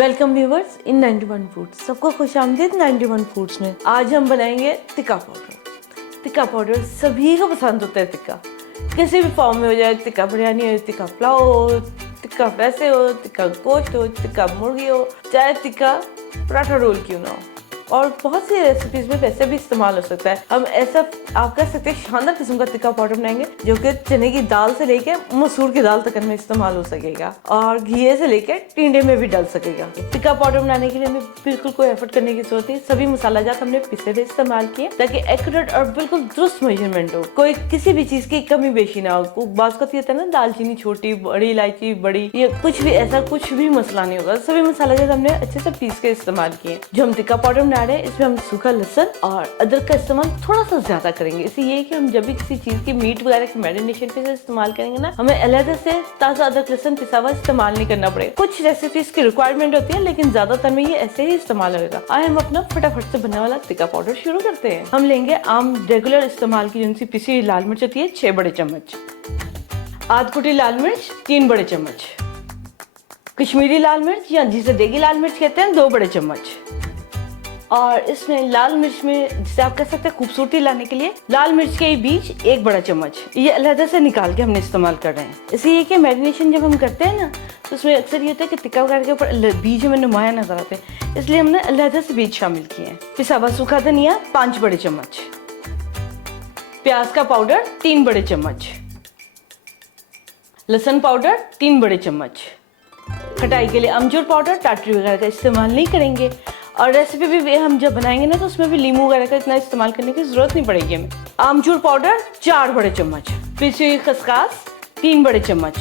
Welcome viewers इन 91 foods. सबको खुशामदीद 91 foods में। आज हम बनाएंगे टिक्का पाउडर। टिक्का पाउडर सभी को पसंद होता है। टिक्का किसी भी फॉर्म में हो जाए, टिक्का बिरयानी हो, टिक्का पुलाव हो, टिक्का वैसे हो, टिक्का गोश्त हो, टिक्का मुर्गी हो, चाहे टिक्का पराठा रोल क्यों ना हो। और बहुत सी रेसिपीज में वैसे भी इस्तेमाल हो सकता है। हम ऐसा आप कह सकते हैं शानदार किस्म का टिक्का पाउडर बनाएंगे जो कि चने की दाल से लेके मसूर की दाल तक में इस्तेमाल हो सकेगा और घी से लेके टिंडे में भी डल सकेगा। टिक्का पाउडर बनाने के लिए हमें बिल्कुल कोई एफर्ट करने की जरूरत नहीं। सभी मसाला जात हमने पिसे हुए इस्तेमाल किए ताकि एक्यूरेट और बिल्कुल दुरुस्त मेजरमेंट हो, कोई किसी भी चीज की कमी बेशी ना हो। बासमती होता है ना, दालचीनी छोटी, बड़ी इलायची बड़ी, ये कुछ भी ऐसा कुछ भी मसला नहीं होगा। सभी मसाला जात हमने अच्छे से पीस के इस्तेमाल किए। जो हम टिक्का पाउडर इसमें हम सूखा लहसुन और अदरक का इस्तेमाल थोड़ा सा ज्यादा करेंगे। इसे ये कि हम जब भी किसी चीज की मीट वगैरह की मैरिनेशन पे इस्तेमाल करेंगे ना, हमें अलग से ताजा अदरक लहसुन पिसा हुआ इस्तेमाल नहीं करना पड़ेगा। कुछ रेसिपीज की रिक्वायरमेंट होती है लेकिन ज्यादातर में ये ऐसे ही इस्तेमाल होगा। आए हम अपना फटाफट से बनने वाला टिक्का पाउडर शुरू करते हैं। हम लेंगे आम रेगुलर इस्तेमाल की जिनसी पिसी हुई लाल मिर्च होती है 6 बड़े चम्मच, आध कुटी लाल मिर्च 3 बड़े चम्मच, कश्मीरी लाल मिर्च या जिसे देगी लाल मिर्च कहते हैं 2 बड़े चम्मच। और इसमें लाल मिर्च में जिसे आप कह सकते हैं खूबसूरती लाने के लिए लाल मिर्च के बीज 1 बड़ा चम्मच, ये अलग से निकाल के हमने इस्तेमाल कर रहे हैं। इसलिए कि मैरिनेशन जब हम करते हैं ना तो उसमें अक्सर ये होता है कि टिक्का वगैरह के ऊपर बीज हमें नुमाया नजर आते हैं, इसलिए हमने अलग से बीज शामिल किए हैं। पिसा हुआ सूखा धनिया 5 बड़े चम्मच, प्याज का पाउडर 3 बड़े चम्मच, लहसुन पाउडर 3 बड़े चम्मच। खटाई के लिए अमचूर पाउडर, टाटरी वगैरह का इस्तेमाल नहीं करेंगे। और रेसिपी भी हम जब बनाएंगे ना तो उसमें भी लीमू वगैरह का इतना इस्तेमाल करने की जरूरत नहीं पड़ेगी हमें। आमचूर पाउडर 4 बड़े चम्मच, पिसी हुई खसखस 3 बड़े चम्मच,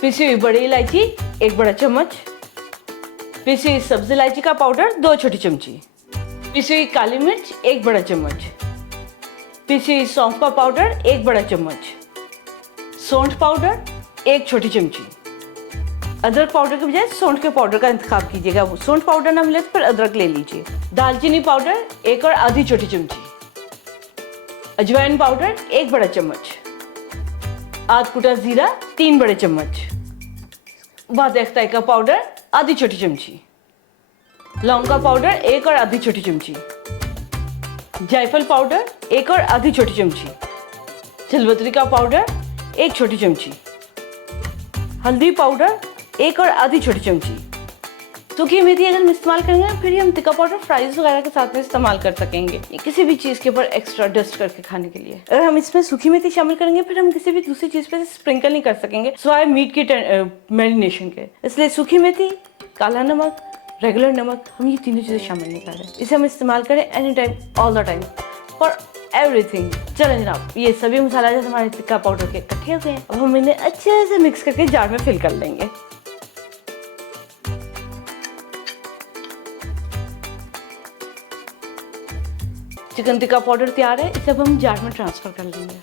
पिसी हुई बड़ी इलायची 1 बड़ा चम्मच, पिसी हुई सब्ज इलायची का पाउडर 2 छोटी चमची, पिसी हुई काली मिर्च 1 बड़ा चम्मच, पिसी हुई सौंफ का पाउडर 1 बड़ा चम्मच, सौंठ पाउडर 1 छोटी चमची। अदरक पाउडर के बजाय सौंठ के पाउडर का इंतखाब कीजिएगा। सौंठ पाउडर ना मिले तो फिर अदरक ले लीजिए। दालचीनी पाउडर 1 और आधी छोटी चमची, अजवाइन पाउडर 1 बड़ा चम्मच, आध कुटा जीरा 3 बड़े चम्मच, वादे का पाउडर आधी छोटी चमची, लौंग का पाउडर 1 और आधी छोटी चमची, जायफल पाउडर 1 और आधी छोटी चमची, जलवतरी का पाउडर 1 छोटी चमची, हल्दी पाउडर 1 और आधी छोटी चमची। सूखी मेथी अगर हम इस्तेमाल करेंगे फिर हम टिक्का पाउडर फ्राइज वगैरह के साथ में इस्तेमाल कर सकेंगे, किसी भी चीज़ के ऊपर एक्स्ट्रा डस्ट करके खाने के लिए। अगर हम इसमें सूखी मेथी शामिल करेंगे फिर हम किसी भी दूसरी चीज़ पे स्प्रिंकल नहीं कर सकेंगे सिवाय मीट की मैरिनेशन के। इसलिए सूखी मेथी, काला नमक, रेगुलर नमक, हम ये तीनों चीज़ें शामिल नहीं कर रहे। इसे हम इस्तेमाल करें any time, all the time, for everything. चलें जनाब, ये सभी मसाला जैसे हमारे टिक्का पाउडर के इकट्ठे हो गए हैं। अब हम इन्हें अच्छे से मिक्स करके जार में फिल कर लेंगे। चिकन टिक्का पाउडर तैयार है, इसे अब हम जार में ट्रांसफर कर लेंगे।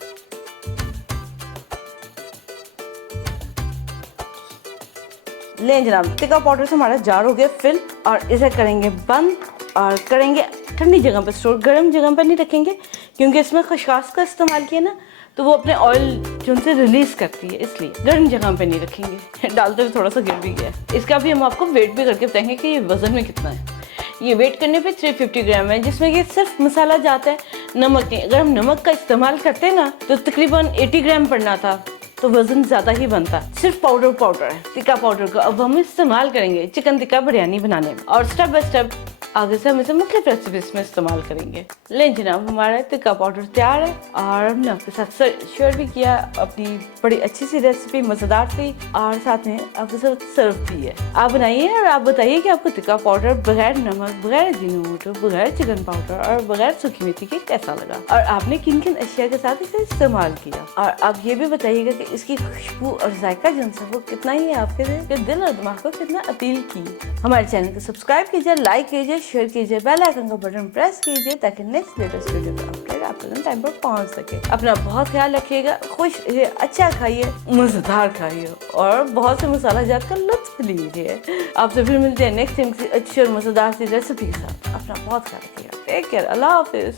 लें जनाब, टिक्का पाउडर से हमारा जार हो गया फिल और इसे करेंगे बंद और करेंगे ठंडी जगह पर स्टोर। गर्म जगह पर नहीं रखेंगे क्योंकि इसमें खसखस का इस्तेमाल किया ना तो वो अपने ऑयल जो उनसे रिलीज करती है, इसलिए गर्म जगह पे नहीं रखेंगे। डालते हुए थोड़ा सा गिर भी गया। इसका भी हम आपको वेट भी करके बताएंगे कि ये वजन में कितना है। ये वेट करने पे 350 ग्राम है, जिसमें कि सिर्फ मसाला जाता है, नमक नहीं। अगर हम नमक का इस्तेमाल करते हैं ना तो तकरीबन 80 ग्राम पड़ना था, तो वजन ज्यादा ही बनता। सिर्फ पाउडर है टिक्का पाउडर का। अब हम इस्तेमाल करेंगे चिकन टिक्का बिरयानी बनाने में और स्टेप बाय स्टेप आगे से हम इसे मुख्तलिफ रेसिपीज में इस्तेमाल करेंगे। लें जनाब, हमारा टिक्का पाउडर तैयार है और हमने आपके साथ शेयर भी किया अपनी बड़ी अच्छी सी रेसिपी, मज़ेदार थी और साथ में आपके साथ सर्व भी है। आप बनाइए और आप बताइए कि आपको टिक्का पाउडर बगैर नमक, बगैर अजीनोमोटो, बगैर चिकन पाउडर और बगैर सूखी मेथी के कैसा लगा और आपने किन किन अशिया के साथ इसे इस्तेमाल किया। और आप ये भी बताइएगा कि इसकी खुशबू और जायका जो है वो कितना ही आपके दिल और दिमाग को कितना अपील की। हमारे चैनल को सब्सक्राइब कीजिए, लाइक कीजिए, शेयर कीजिए, बेल आइकन का बटन प्रेस कीजिए ताकि नेक्स्ट लेटेस्ट वीडियो का अपडेट आप तक टाइम पर पहुंच सके। अपना बहुत ख्याल रखिएगा, खुश रहिए, अच्छा खाइए, मजेदार खाइए और बहुत से मसाला जात का लुत्फ लीजिए। आपसे फिर मिलते हैं नेक्स्ट टाइम किसी अच्छी और मजेदार सी रेसिपी के साथ। अपना बहुत ख्याल रखिएगा। टेक केयर, अल्लाह हाफिज।